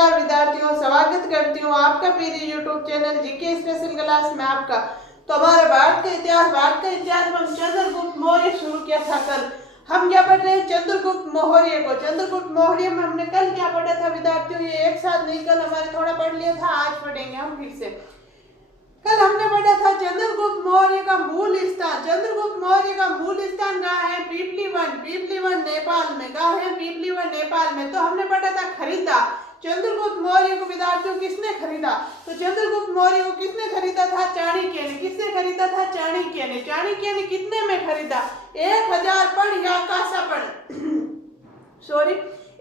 नमस्कार विद्यार्थियों, स्वागत करती हूँ आपका मेरे YouTube channel GK special class में आपका। तो हमारे भारत का इतिहास में हम चंद्रगुप्त मौर्य शुरू किया था। कल हम क्या पढ़ रहे हैं? चंद्रगुप्त मौर्य को। चंद्रगुप्त मौर्य में हमने कल क्या पढ़ा था विद्यार्थियों? ये एक साथ नहीं, कल हमारे थोड़ा पढ़ लिया था, आज पढ़ेंगे हम फिर से। कल हमने पढ़ा था चंद्रगुप्त मौर्य का मूल स्थान। चंद्रगुप्त मौर्य का मूल स्थान कहाँ है? पीपलीवन नेपाल में। कहाँ है? पीपलीवन नेपाल में। तो हमने पढ़ा था खरीदा चंद्रगुप्त मौर्य को विद्यार्थियों किसने खरीदा? तो चंद्रगुप्त मौर्य को किसने खरीदा था? चाणक्य ने। किसने खरीदा था? चाणक्य ने। चाणक्य ने कितने में खरीदा? 1000 पण या कांसापण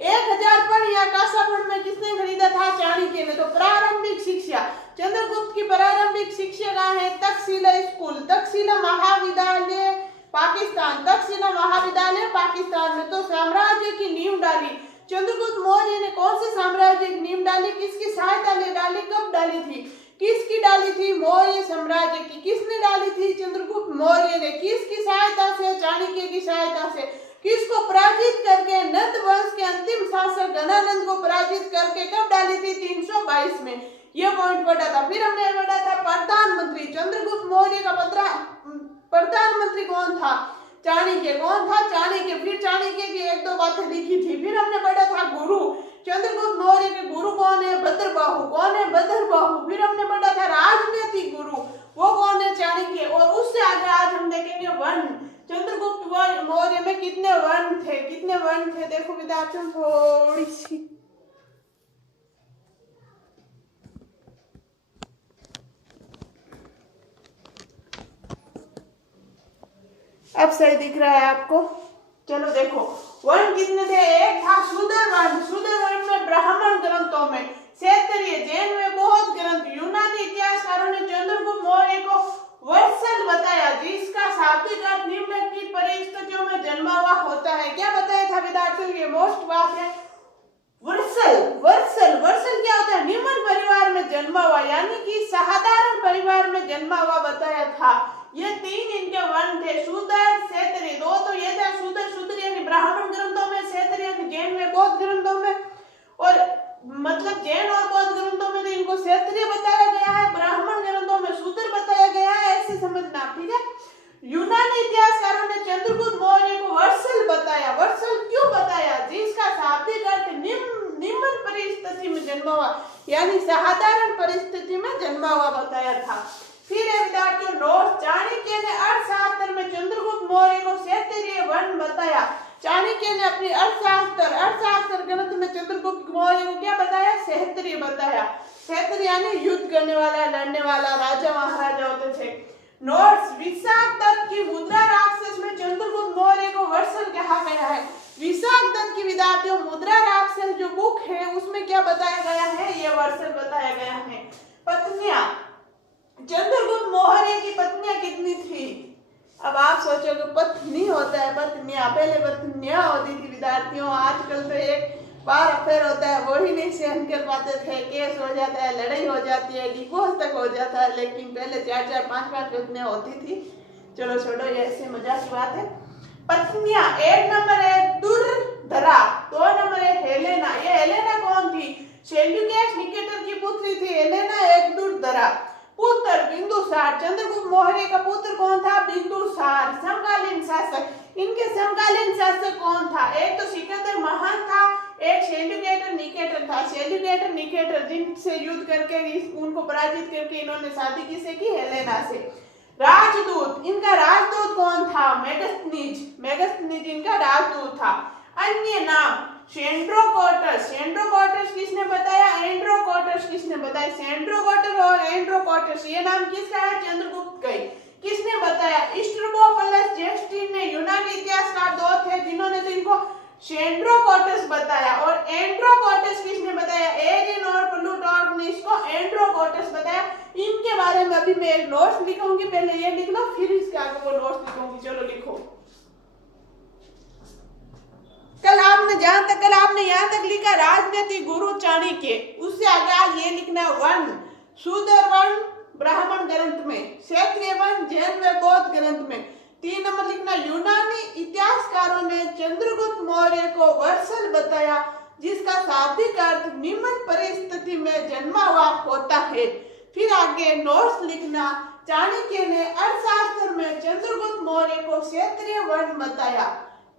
1000 पण या कांसापण में किसने खरीदा था? चाणक्य ने। तो प्रारंभिक शिक्षा, चंद्रगुप्त की प्रारंभिक शिक्षा कहाँ है? तक्षशिला स्कूल, तक्षशिला महाविद्यालय पाकिस्तान, तक्षशिला महाविद्यालय पाकिस्तान में। तो साम्राज्य की नींव डाली चंद्रगुप्त मौर्य ने। कौन से साम्राज्य की नींव डाली? किसकी सहायता ले डाली? कब डाली थी? किसकी डाली थी? मौर्य साम्राज्य की। किसने डाली थी? चंद्रगुप्त मौर्य ने। किसकी सहायता से? चाणक्य की सहायता से। किसको पराजित करके? नंद वंश के अंतिम शासक गणानंद को पराजित करके। कब डाली थी? 322 में। ये पॉइंट पढ़ा था। फिर हमने पढ़ा था प्रधानमंत्री। चंद्रगुप्त मौर्य का प्रधानमंत्री कौन था? चाणक्य। कौन था? चाणक्य। फिर चाणक्य की एक दो बातें लिखी थी। फिर हमने पढ़ा था गुरु। चंद्रगुप्त मौर्य के गुरु कौन है? भद्रबाहु। कौन है? भद्रबाहु। फिर हमने पढ़ा था राजनीतिक गुरु, वो कौन है? चाणक्य। और उससे आगे आज हम देखेंगे वन। चंद्रगुप्त मौर्य में कितने वन थे? कितने वन थे? देखो विद्यार्थियों, थोड़ी सी अब सही दिख रहा है आपको? चलो देखो, वन कितने थे? एक था शूद्र वन। शूद्र वन में ब्राह्मण ग्रंथों में, क्षेत्रीय जैन में बौद्ध ग्रंथ। यूनानी इतिहासकारों ने चंद्रगुप्त मौर्य को वर्षल बताया, जिसका शाब्दिक अर्थ निम्नलिखित परिस्थितियों में जन्मा हुआ होता है। क्या बताया था विद्यार्थियों? ये मोस्ट बात है। वर्षल क्या होता है? निम्न परिवार में जन्मा हुआ, यानी कि साधारण परिवार में जन्मा हुआ बताया था। ये तीन इनके वन थे, शूद्र, क्षेत्रीय। दो तो ये था शूद्र यानी ब्राह्मण ग्रंथों में, क्षेत्रीय यानी जैन में, बौद्ध ग्रंथों में। और मतलब जैन और बौद्ध ग्रंथों में तो इनको क्षेत्रीय बताया गया है, ब्राह्मण ग्रंथों में शूद्र बताया गया है, ऐसे समझना, ठीक है। यूनानी इतिहासकारों ने चंद्रगुप्त मौर्य को वर्षल बताया। वर्षल क्यों बताया? जिसका शाब्दिक अर्थ निम्न परिस्थिति में जन्मा हुआ, यानी साधारण परिस्थिति में जन्मा हुआ बताया था। फिर विद्यार्थियों नोट, चाणक्य ने अर्थशास्त्र में चंद्रगुप्त मौर्य को क्षेत्रीय वन बताया। चाणक्य ने अपनी अर्थशास्त्र ग्रंथ में चंद्रगुप्त मौर्य को क्या बताया? क्षेत्रीय बताया। क्षेत्रीय यानी युद्ध करने वाला, लड़ने वाला, राजा महाराजा होते थे। नोट्स, विशाख दत्त की मुद्रा राक्षस में चंद्रगुप्त मौर्य को वर्षल कहा गया है। विशाख दत्त की विद्यार्थियों मुद्रा राक्षस जो बुक है उसमें क्या बताया गया है? ये वर्षल बताया गया है। पत्नियां, चंद्रगुप्त मौर्य की पत्नियां कितनी थी? अब आप सोचोगे पत्नी होता है पत्नियां, पहले पत्नियां होती थी विद्यार्थियों। आजकल तो एक बार अफेयर होता है वो ही नहीं सहन कर पाते थे, केस हो जाता है, लड़ाई हो जाती है, डिवोर्स तक हो जाता है। लेकिन पहले 4-4, 5-5 पत्नियां होती थी। चलो छोड़ो, ये ऐसे मजाक की बात है। पत्नियां, एक नंबर है दुर्धरा, 2 नंबर है हेलेना। ये हेलेना कौन थी? सेल्यूकस निकेटर की पुत्री थी हेलेना, एक दुर्धरा। पुत्र बिंदुसार, चंद्रगुप्त मौर्य का पुत्र कौन था? बिंदुसार। समकालीन शासक, इनके समकालीन शासक कौन था? एक तो सिकंदर महान था, एक सेल्यूकेटर निकेटर था। सेल्यूकेटर निकेटर जिनसे युद्ध करके उनको पराजित करके इन्होंने शादी किसे की? हेलेना से। राजदूत, इनका राजदूत कौन था? मेगस्थनीज इनका राजदूत था। अन्य नाम सेंड्रोकोटस। सेंड्रोकोटस किसने बताया? एंड्रोकोटस किसने बताया? सेंड्रोकोटस और एंड्रोकोटस, ये नाम किसका है? चंद्रगुप्त का। किसने बताया? स्ट्रैबोपलस जेस्टिन ने। यूनानी इतिहासकार दो थे जिन्होंने तो इनको सेंड्रोकोटस बताया। और एंड्रोकोटस किसने बताया? एरिन और प्लूटार्क ने इसको एंड्रोकोटस बताया। इनके बारे में अभी मैं एक नोट्स लिखूंगी, पहले ये लिख लो, फिर इसके आगे वो नोट्स लिखूंगी। चलो लिखो। कल आपने यहाँ तक लिखा राजनीतिक गुरु चाणक्य, उससे आगे आज ये लिखना वन, शूद्र वन ब्राह्मण ग्रंथ में, क्षेत्रीय वन जैन व बौद्ध ग्रंथ में। 3 नंबर लिखना यूनानी इतिहासकारों ने चंद्रगुप्त मौर्य को वर्षल बताया, जिसका शाब्दिक अर्थ निम्न परिस्थिति में जन्मा हुआ होता है। फिर आगे नोट्स लिखना। चाणक्य ने अर्थशास्त्र में चंद्रगुप्त मौर्य को क्षेत्रीय वर्ण बताया।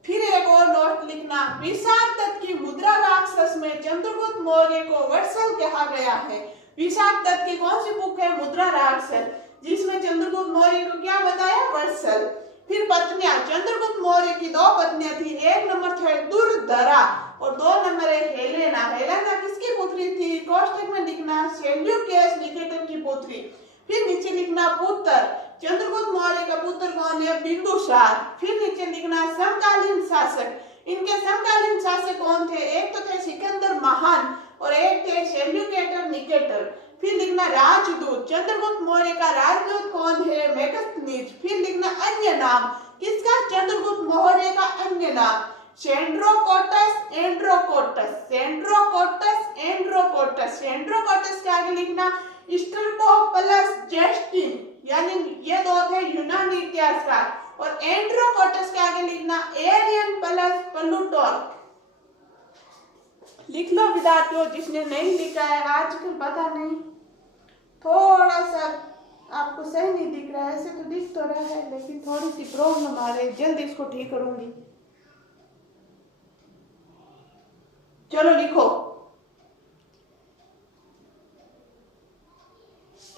फिर एक और नोट लिखना। विशाख दत्त की मुद्रा राक्षस में चंद्रगुप्त मौर्य को वत्सल कहा गया है। विशाख दत्त की कौन सी बुक है? मुद्रा राक्षस, जिसमें चंद्रगुप्त मौर्य को क्या बताया? वत्सल। फिर पत्नियां, चंद्रगुप्त मौर्य की दो पत्नियां थी। एक नंबर है दुर्धरा और 2 नंबर है हेलेना। हेलेना किसकी पुत्री थी? कोष्टक में लिखना सेल्यूकस निकेटर की पुत्री। फिर नीचे लिखना पुत्र। चंद्रगुप्त मौर्य का पुत्र कौन है? बिंदुसार। फिर नीचे लिखना समकालीन शासक। इनके समकालीन शासक कौन थे? एक तो थे सिकंदर महान और एक थे सेल्यूकेटर निकेटर। फिर लिखना राजदूत। चंद्रगुप्त मौर्य का राजदूत कौन है? मेगस्थनीज। फिर लिखना अन्य नाम। किसका? चंद्रगुप्त मौर्य का अन्य नाम Sandrocottus Androcottus. Sandrocottus Androcottus. Sandrocottus के आगे लिखना स्ट्रैटोपलस जस्टिन, यानी ये दो थे यूनानी इतिहासकार। और एंड्रोकोटस के आगे लिखना एरियन प्लस प्लूटोन। लिख लो विद्यार्थियों, जिसने नहीं लिखा है आजकल पता नहीं, थोड़ा सा आपको सही नहीं दिख रहा है। ऐसे तो दिख तो रहा है लेकिन थोड़ी सी प्रॉब्लम आ रही है, जल्द इसको ठीक करूंगी। चलो लिखो,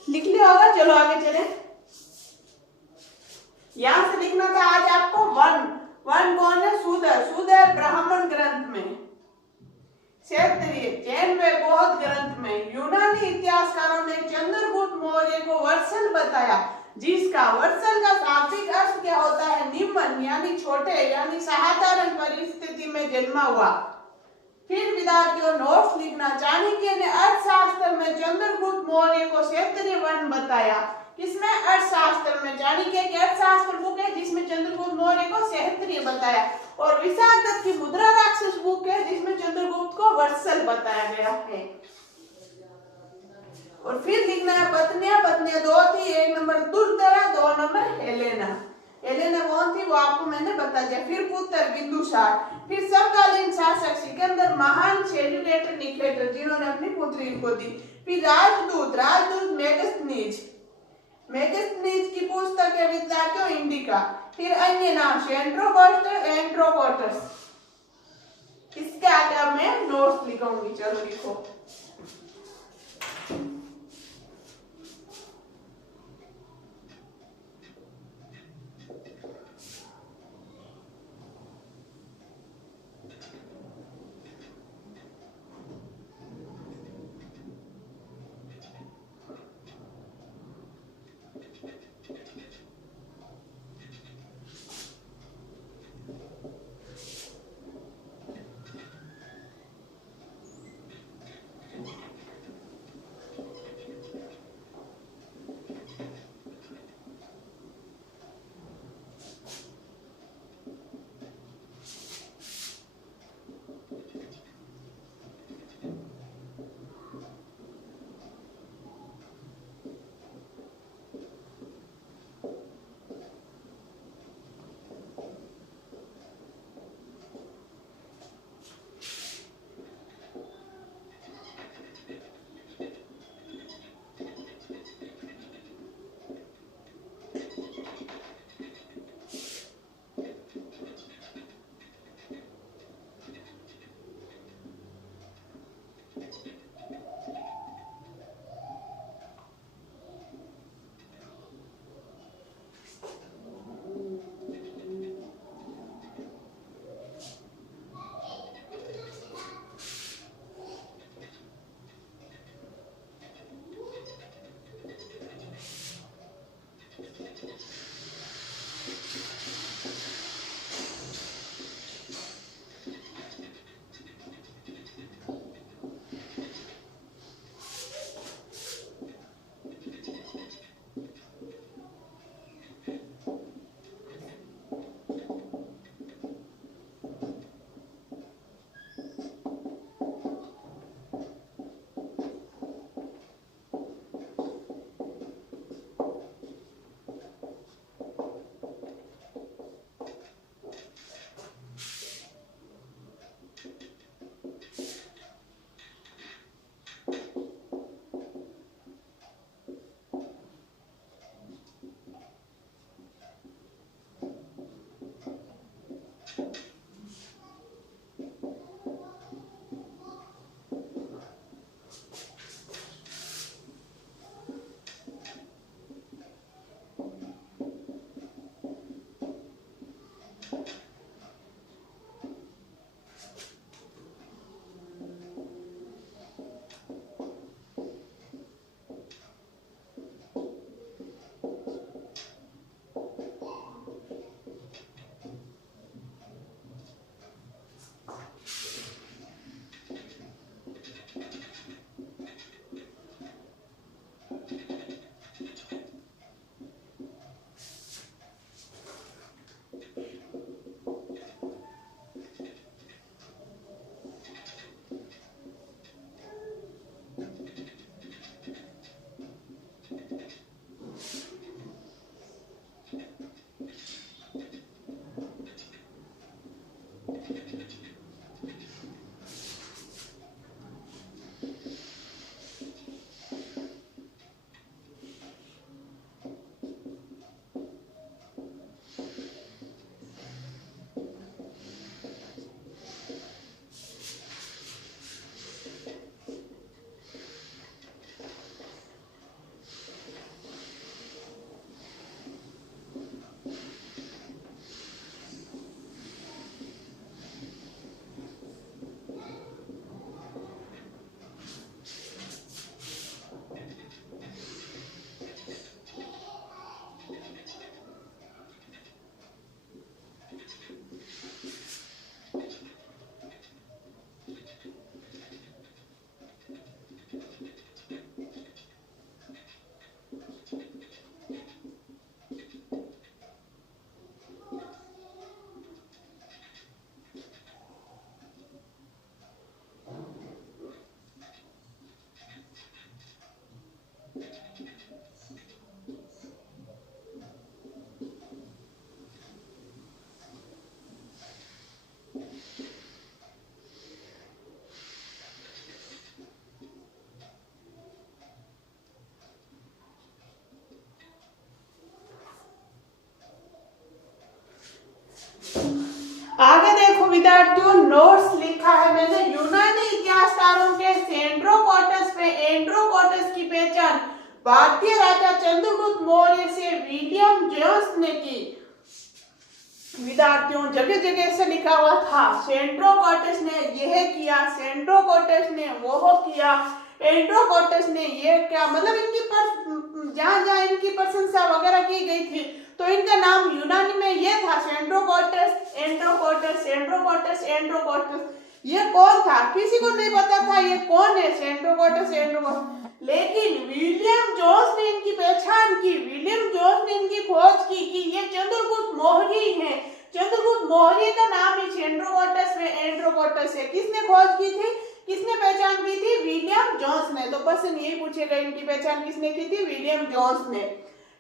लिख लिया होगा। चलो आगे चले। यहां से लिखना था आज आपको वर्ण। वर्ण कौन है? शूद्र। शूद्र ब्राह्मण ग्रंथ में, क्षेत्रीय जैन में बौद्ध ग्रंथ में। यूनानी इतिहासकारों ने चंद्रगुप्त मौर्य को वत्सल बताया, जिसका वत्सल का शाब्दिक अर्थ क्या होता है? निम्न, यानी छोटे, यानी साधारण परिस्थिति में जन्मा हुआ। फिर विद्यार्थियों नोट्स लिखना। चाणक्य ने अर्थशास्त्र में चंद्रगुप्त मौर्य को क्षेत्रीय वर्ण बताया। किसमें? अर्थशास्त्र में। चाणक्य की अर्थशास्त्र बुक है जिसमें चंद्रगुप्त मौर्य को क्षेत्रीय बताया। और विशाख दत्त की मुद्रा राक्षस बुक है जिसमें चंद्रगुप्त को वत्सल बताया गया है। और फिर लिखना है पत्नियां। पत्नियां दो थी, एक नंबर दुर्धरा, 2 नंबर हेलेना। हेलेना कौन थी? वो आपको मैंने बता दिया। फिर पुत्र बिंदुसार। फिर समकालीन शासक सिकंदर महान, सेल्यूकेटर निकेटर, जिन्होंने अपनी पुत्री को दी। फिर राजदूत। राजदूत मेगस्थनीज। मेगस्थनीज की पुस्तक है विद्यार्थियों इंडिका। फिर अन्य नाम सेंड्रोकोटस एंड्रोकोटस। इसके आगे मैं नोट्स लिखूंगी। चलो लिखो। आगे देखो विद्यार्थियों, नोट्स लिखा है मैंने। यूनानी इतिहासकारों के सेंड्रोकोटस में एंड्रोकोटस की पहचान भारतीय राजा चंद्रगुप्त मौर्य से विलियम जोन्स ने की। विद्यार्थियों जगह जगह से लिखा हुआ था, सेंड्रोकोटस ने यह किया, सेंड्रोकोटस ने वो किया, एंड्रोकोटस ने ये क्या, मतलब इनकी जहां जहां इनकी प्रशंसा वगैरह की गई थी तो इनका नाम यूनानी में ये था, सेंड्रोकोटस, एंड्रोकोटस, सेंड्रोकोटस, एंड्रोकोटस। ये कौन था किसी को नहीं पता था, ये कौन है सेंड्रोकोटस, एंड्रोकोटस। लेकिन विलियम जोन्स ने इनकी पहचान की, विलियम जोन्स ने इनकी खोज की कि ये चंद्रगुप्त मौर्य हैं। चंद्रगुप्त मौर्य का नाम ही सेंड्रोकोटस में एंड्रोकोटस है। किसने खोज की थी, किसने पहचान की थी, विलियम जोन्स ने। तो बस यही पूछेगा इनकी पहचान किसने की थी, विलियम जोन्स ने।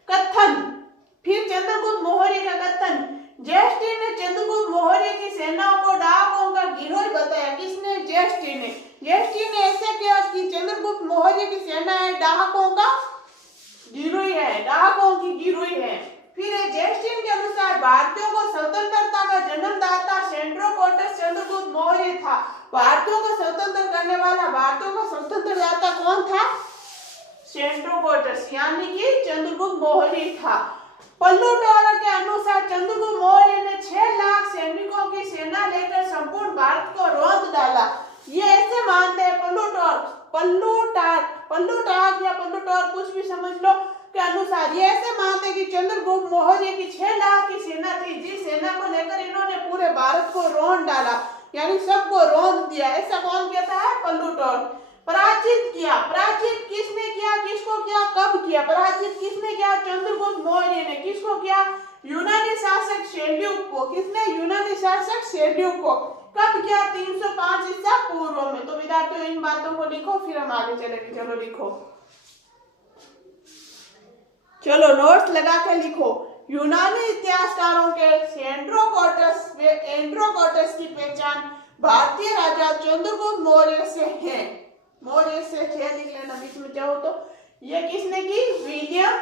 कथन, फिर चंद्रगुप्त मौर्य का कथन, जेस्टी ने चंद्रगुप्त मौर्य की सेनाओं को डाकुओं का गिरोह बताया। किसने, जेस्टी ने। जेस्टी ने ऐसे किया कि चंद्रगुप्त मौर्य की सेना है डाकुओं का गिरोह है, डाकुओं की गिरोह है। फिर जेस्टिन के अनुसार भारतीयों को स्वतंत्रता का जन्मदाता सेंड्रोकोटस चंद्रगुप्त मौर्य था। भारतीयों को स्वतंत्र करने वाला, भारतीयों का स्वतंत्रदाता कौन था, सेंड्रोकोटस यानी कि चंद्रगुप्त मौर्य था। प्लूटोरस के अनुसार चंद्रगुप्त मौर्य ने 6 लाख सैनिकों की सेना लेकर संपूर्ण भारत को रौंद डाला। ये ऐसे मानते हैं प्लूटार्क या प्लूटोर कुछ भी समझ लो के अनुसार ये ऐसे मानते हैं कि चंद्रगुप्त मौर्य की 6 लाख की सेना थी, जिस सेना को लेकर इन्होंने पूरे भारत को रौंद डाला, यानी सबको रौंद दिया। ऐसा कौन कहता है, प्लूटोर। पराजित किया, पराजित किसने किया, किसको किया, कब किया, पराजित किसने किया, चंद्रगुप्त मौर्य ने। किसको किया, यूनानी शासक सेल्यूक को। किसने, यूनानी शासक सेल्यूक को। कब किया, 305 ईसा पूर्व में। तो विद्यार्थियों इन बातों को लिखो, फिर हम आगे चलेंगे। चलो लिखो, चलो नोट्स लगा के लिखो। यूनानी इतिहासकारों के एंड्रोकोटस की पहचान भारतीय राजा चंद्रगुप्त मौर्य से है। मौर्य से है लिख लेना बीच में चाहो तो। ये किसने की, विलियम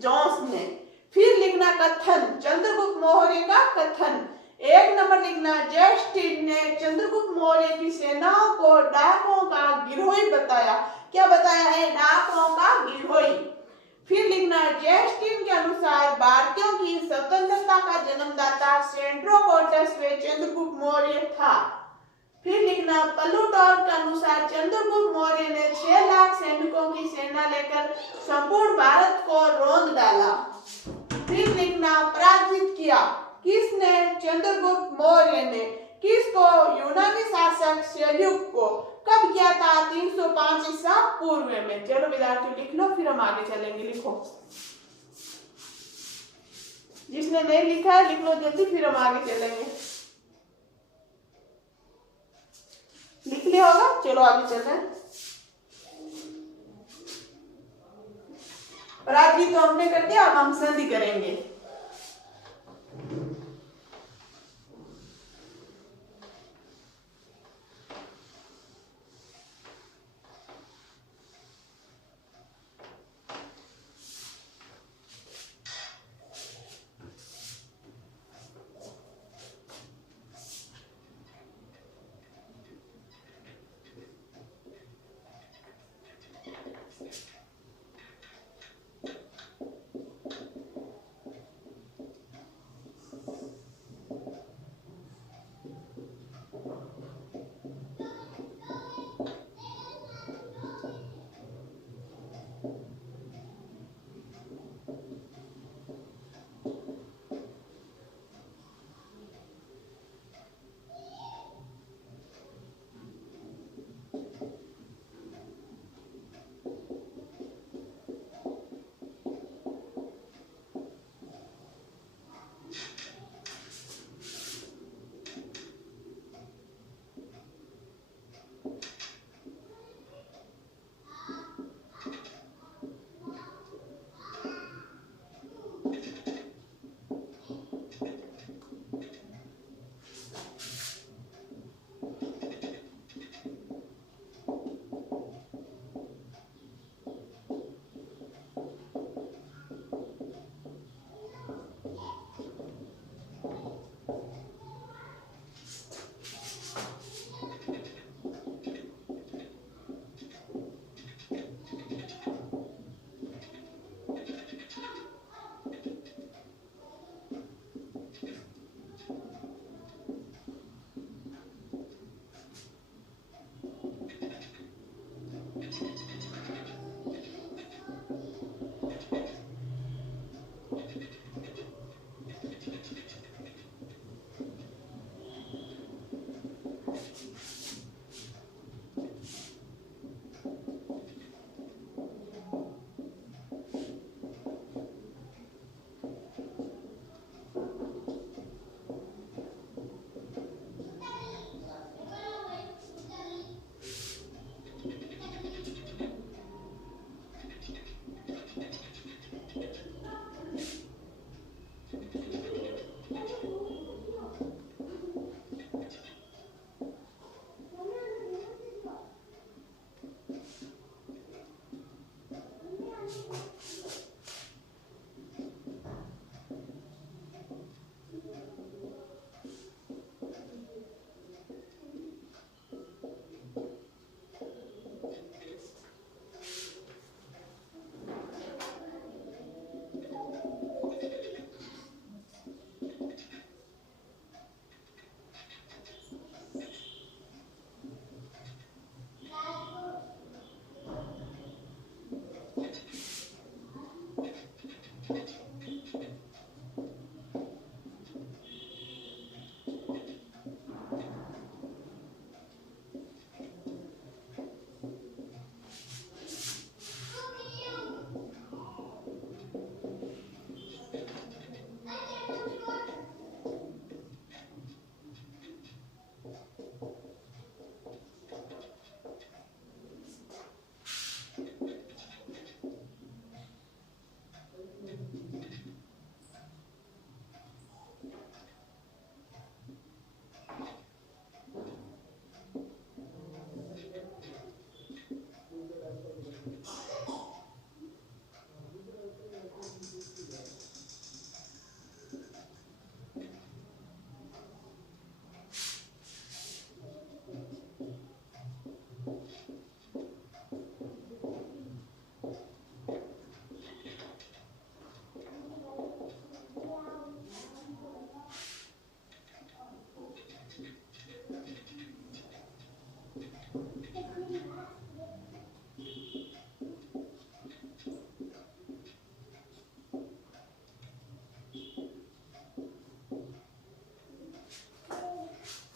जोन्स ने। फिर लिखना कथन, चंद्रगुप्त मौर्य का कथन। 1 नंबर लिखना, जेस्टिन ने चंद्रगुप्त मौर्य की सेनाओं को डाकुओं का गिरोह बताया। क्या बताया है, डाकुओं का गिरोह। फिर लिखना, जेस्टिन के अनुसार भारतीयों की स्वतंत्रता का जन्मदाता सेंड्रोकोटस व चंद्रगुप्त मौर्य था। फिर लिखना, प्लूटोर के अनुसार चंद्रगुप्त मौर्य ने 6 लाख सैनिकों की सेना लेकर संपूर्ण भारत को रौंद डाला। फिर लिखना, पराजित किया, किसने, चंद्रगुप्त मौर्य ने। किसको, यूनानी शासक सेल्यूक को। कब किया था, 305 ईसा पूर्व में। चलो विद्यार्थी लिख लो, फिर हम आगे चलेंगे। लिखो, जिसने नहीं लिखा है लिख लो जल्दी, फिर हम आगे चलेंगे। लिख लिया होगा, चलो आगे चल रहे हैं। पराजित तो हमने कर दिया, अब हम संधि करेंगे।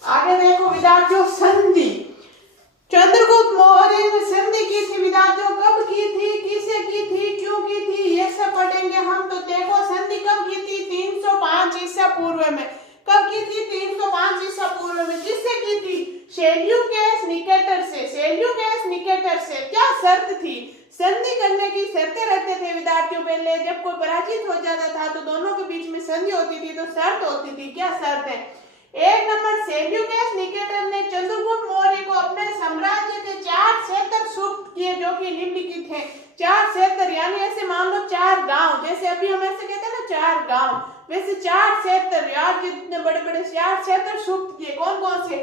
आगे देखो विद्यार्थियों, संधि। चंद्रगुप्त मौर्य ने संधि की थी विद्यार्थियों, कब की थी, किसे की थी, क्यों की थी, ये सब पढ़ेंगे हम। तो देखो संधि कब की थी, 305 ईसा पूर्व में। कब की थी, 305 ईसा पूर्व में। किससे की थी, सेल्यूकस निकेटर से। सेल्यूकस निकेटर से क्या शर्त थी, संधि करने की शर्तें रखते थे विद्यार्थियों। पहले जब कोई पराजित हो जाता था तो दोनों के बीच में संधि होती थी, तो शर्त होती थी। क्या शर्त है, एक नंबर, सेल्यूकस निकेटर ने चंद्रगुप्त मौर्य को अपने साम्राज्य के 4 क्षेत्र सुपुर्द किए, जो कि निम्नलिखित हैं। 4 क्षेत्र यानी ऐसे मान लो 4 गांव, जैसे अभी हम ऐसे कहते हैं ना 4 गांव, वैसे 4 क्षेत्र यार, जितने बड़े बड़े 4 क्षेत्र सुपुर्द किए। कौन कौन से,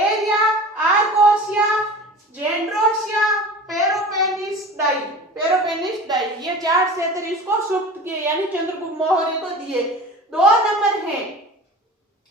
एरिया, आर्कोसिया, जेंड्रोसिया, पेलोपोनेसडाई। पेलोपोनेसडाई ये 4 क्षेत्र इसको सुपुर्द किए, यानी चंद्रगुप्त मौर्य को दिए। 2 नंबर है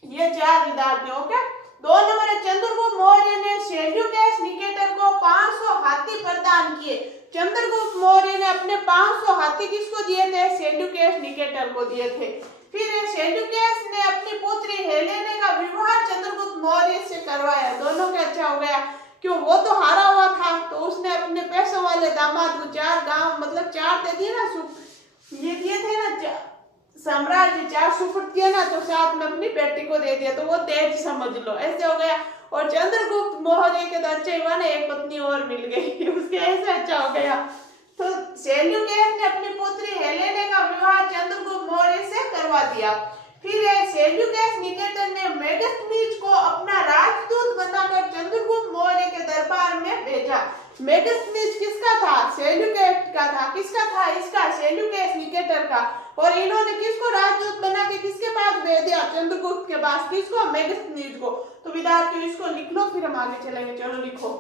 ये 4 विद्यार्थियों के। 2 नंबर है, चंद्रगुप्त मौर्य ने सेल्यूकस निकेटर को 500 हाथी प्रदान किए। चंद्रगुप्त मौर्य ने अपने 500 हाथी किसको दिए थे, सेल्यूकस निकेटर को दिए थे। फिर सेल्यूकस ने अपनी पुत्री हेलेने का विवाह चंद्रगुप्त मौर्य से करवाया। दोनों का अच्छा हो गया, क्यों, वो तो हारा हुआ था, तो उसने अपने पैसों वाले दामाद को 4 गांव मतलब 4 दे दिए ना, ये दिए थे ना साम्राज्य, 4 सुपुर्द किया ना, तो साथ में अपनी बेटी को दे दिया, तो वो तेज समझ लो, ऐसे हो गया। और चंद्रगुप्त मौर्य के तो अच्छे हुआ ना, एक पत्नी और मिल गई उसके, ऐसे अच्छा हो गया। तो सेल्यूकस ने अपनी पुत्री हेलेने का विवाह चंद्रगुप्त मौर्य से करवा दिया। फिर सेल्यूकस निकेटर ने मेगास्थनीज को अपना राजदूत बनाकर चंद्रगुप्त मौर्य के दरबार में भेजा। मेगास्थनीज किसका था, सेल्यूकस का था। किसका था, इसका, सेल्यूकस निकेटर का। और इन्होंने किसको राजदूत बना के किसके पास भेज दिया, चंद्रगुप्त के पास। किसको, मेगास्थनीज को। तो विद्यार्थियों इसको लिख लो, फिर हम आगे चलेंगे। चलो लिखो,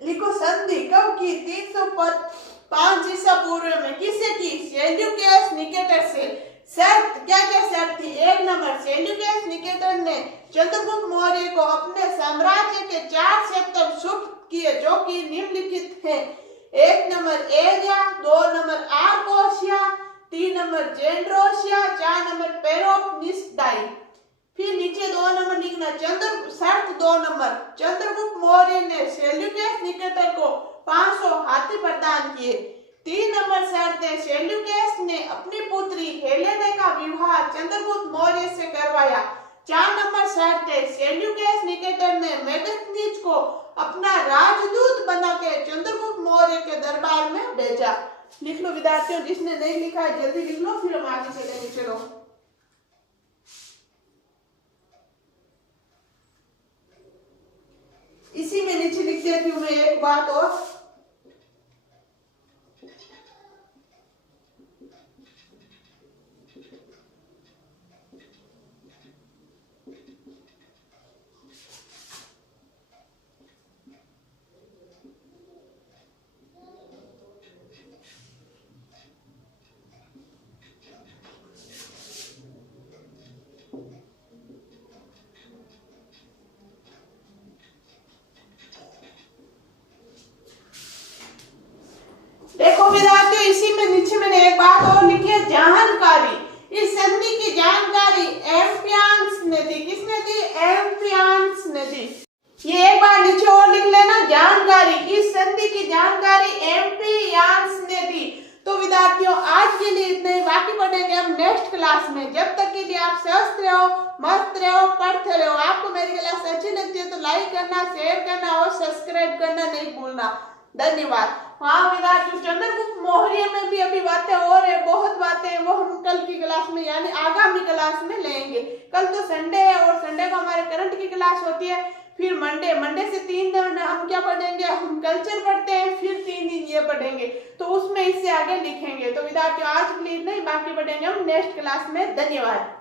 लिखो संधि कब की, 305 ईसा पूर्व में। किससे की, सेल्यूकस निकेटर से। शर्त, क्या क्या शर्त थी, 1 नंबर, सेल्यूकस निकेटर ने चंद्रगुप्त मौर्य को अपने साम्राज्य के 4 क्षेत्र सुपुर्द किए, जो कि निम्नलिखित हैं। 1 number Aria, 2 number Arachosia, 3 number Gedrosia, 4 number Paropamisadae. फिर नीचे 2 नंबर लिखना, शर्त 2 नंबर, चंद्रगुप्त मौर्य ने सेल्यूकस निकेटर को 500 हाथी प्रदान किए। 3 नंबर शर्त है, सेल्यूकस ने अपनी पुत्री हेलेने का विवाह चंद्रगुप्त मौर्य से करवाया। 4 नंबर शर्त है, सेल्यूकस निकेटर ने मेगास्थनीज को अपना राजदूत बना के चंद्रगुप्त मौर्य के दरबार में भेजा। लिख लो विद्यार्थियों, जिसने नहीं लिखा है जल्दी लिख लो, फिर हम आगे चलेंगे। चलो इसी में नीचे लिख देती हूँ मैं एक बात और। देखो विद्यार्थियों, इसी में नीचे मैंने एक बात और लिखी है, जानकारी। इस संधि की जानकारी एम्फियान्स ने दी। किसने दी, एम्फियान्स ने दी। ये एक बार नीचे और लिख लेना, जानकारी, इस संधि की जानकारी एम्फियान्स ने दी। तो विद्यार्थियों आज के लिए इतना ही, बाकी पढ़ेंगे हम नेक्स्ट क्लास में। जब तक के लिए आप स्वस्थ रहो, मस्त रहो, पढ़ते रहो। आपको मेरी क्लास अच्छी लगती है तो लाइक करना, शेयर करना और सब्सक्राइब करना नहीं भूलना। धन्यवाद। हाँ विद्यार्थियों, चंद्रगुप्त मौर्य में भी अभी बातें और है, बहुत बातें हैं, वो हम कल की क्लास में यानी आगामी क्लास में लेंगे। कल तो संडे है और संडे को हमारे करंट की क्लास होती है। फिर मंडे से 3 दिन हम क्या पढ़ेंगे, हम कल्चर पढ़ते हैं, फिर 3 दिन ये पढ़ेंगे, तो उसमें इससे आगे लिखेंगे। तो विद्यार्थियों आज के लिए नहीं, बाकी पढ़ेंगे हम नेक्स्ट क्लास में। धन्यवाद।